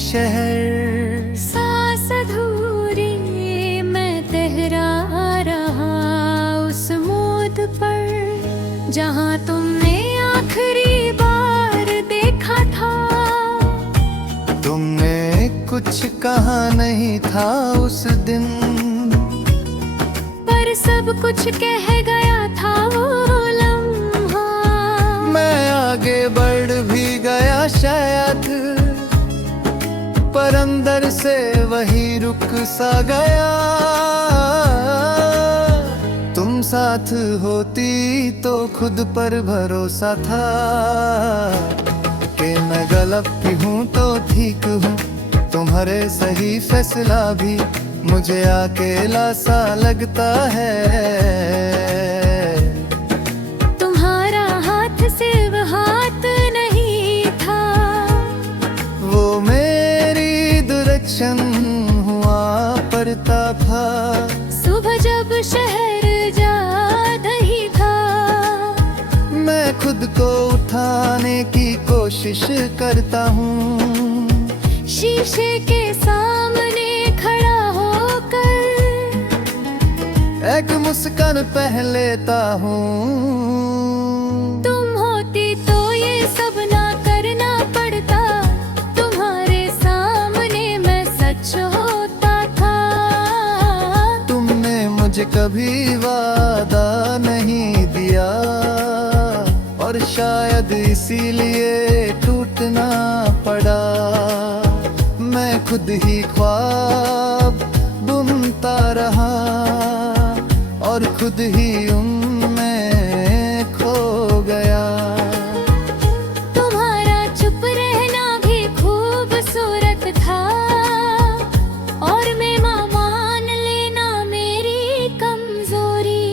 शहर। सांस अधूरी मैं तहरा रहा उस मोड़ पर जहाँ तुमने आखिरी बार देखा था। तुमने कुछ कहा नहीं था उस दिन, पर सब कुछ कह गया था वो लम्हा। मैं आगे बढ़ भी गया शायद, पर अंदर से वही रुक सा गया। तुम साथ होती तो खुद पर भरोसा था कि मैं गलत भी हूँ तो ठीक हूँ। तुम्हारे सही फैसला भी मुझे अकेला सा लगता है। तुम्हारा हाथ सिर्फ हाथ नहीं था, वो मेरी डायरेक्शन हुआ पड़ता था। सुबह जब शहर जा रही था, मैं खुद को उठाने की कोशिश करता हूँ, शीशे के सामने खड़ा होकर एक मुस्कान पहन लेता हूँ। तुम होती तो ये सब ना करना पड़ता, तुम्हारे सामने मैं सच होता था। तुमने मुझे कभी वादा नहीं दिया, और शायद इसीलिए टूटना पड़ा। मैं खुद ही ख्वाब बुनता रहा और खुद ही उनमें खो गया। तुम्हारा चुप रहना भी खूबसूरत था, और मैं मान लेना मेरी कमजोरी।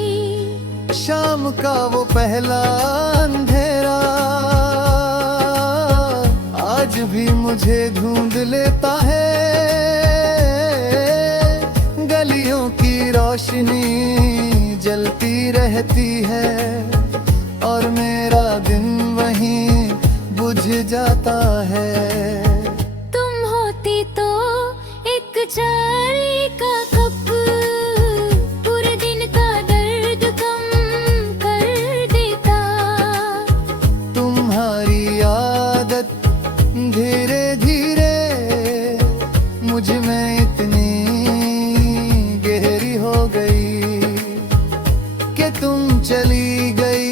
शाम का वो पहला अंधेरा आज भी मुझे ढूंढ लेता है। गलियों की रोशनी जलती रहती है और मेरा दिन वहीं बुझ जाता है। तुम होती तो एक चाय का कप पूरे दिन का दर्द कम कर देता। तुम्हारी आदत धीरे धीरे मुझ में इतनी गहरी हो गई कि तुम चली गई।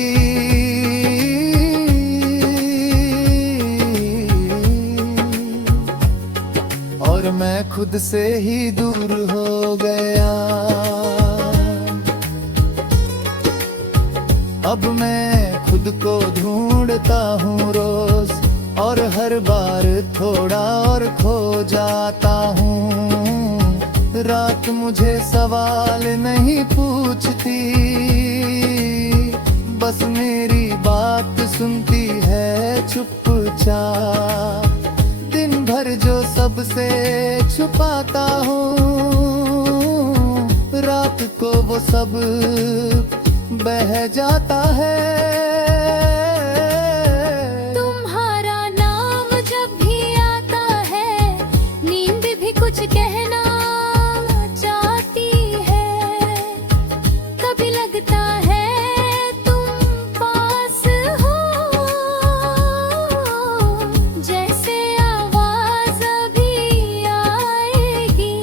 और मैं खुद से ही दूर हो गया। अब मैं खुद को ढूंढता हूँ रोज, और हर बार थोड़ा और खो जाता हूँ। रात मुझे सवाल नहीं पूछती, बस मेरी बात सुनती है चुपचाप। दिन भर जो सबसे छुपाता हूँ, रात को वो सब बह जाता है। तुम्हारा नाम जब भी आता है, नींद भी कुछ कहना चाहती है। कभी लगता है तुम पास हो, जैसे आवाज अभी आएगी।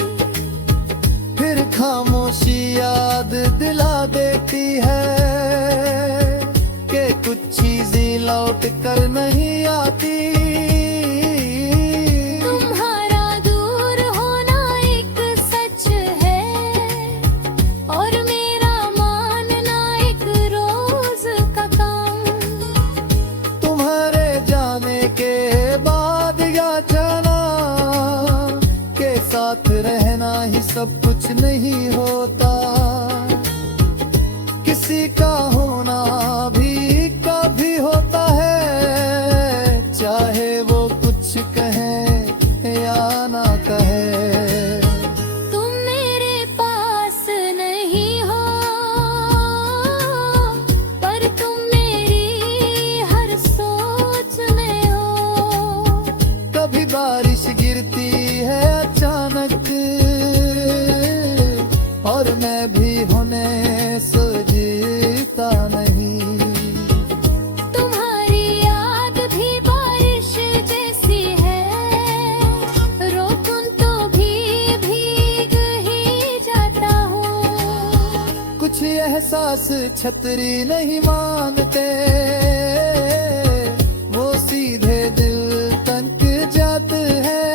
फिर खामोशी याद दिला देती है कि कुछ चीजें लौट कर नहीं आती। तुम्हारा दूर होना एक सच है, और मेरा मानना एक रोज का काम। तुम्हारे जाने के बाद या जाना के साथ रहना ही सब कुछ नहीं होता। किसी का होना भी कभी होता है, चाहे वो कुछ कहे या ना कहे। तुम मेरे पास नहीं हो, पर तुम मेरी हर सोच में हो। कभी बारिश गिरती कुछ एहसास छतरी नहीं मानते, वो सीधे दिल तक जाते हैं।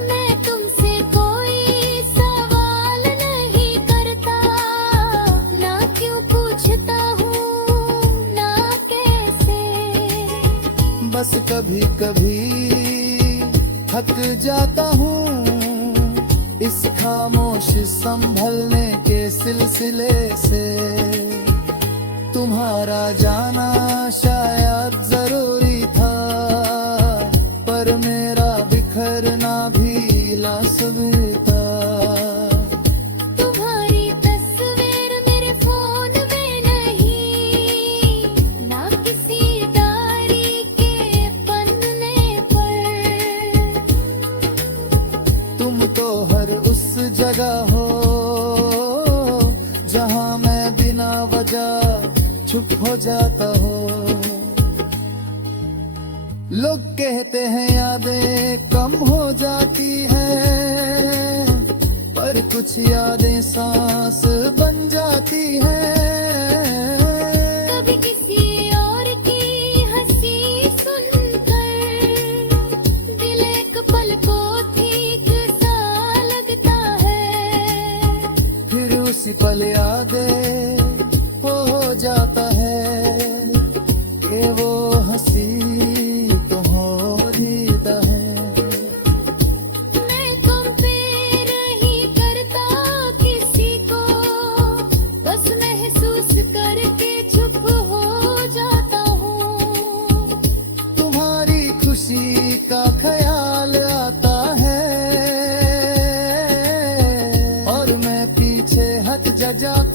मैं तुमसे कोई सवाल नहीं करता, ना क्यों पूछता हूँ ना कैसे। बस कभी कभी थक जाता हूँ इस खामोश संभलने के सिलसिले से। तुम्हारा जाना शायद जरूरी था, पर मेरा बिखरना भी लाजमी था। तुम्हारी तस्वीर मेरे फोन में नहीं, ना किसी डायरी के पन्ने पर। तुम तो हर उस जगह हो जहां मैं बिना वजह चुप हो जाता हो। लोग कहते हैं यादें कम हो जाती हैं, पर कुछ यादें सांस बन जाती हैं। कभी किसी और की हंसी सुनकर दिल एक पल को ठीक सा लगता है, फिर उसी पल यादें हो जाता है कि वो हंसी तो हो जीता है। मैं कंपेयर नहीं करता किसी को, बस महसूस करके चुप हो जाता हूँ। तुम्हारी खुशी का ख्याल आता है और मैं पीछे हट जाता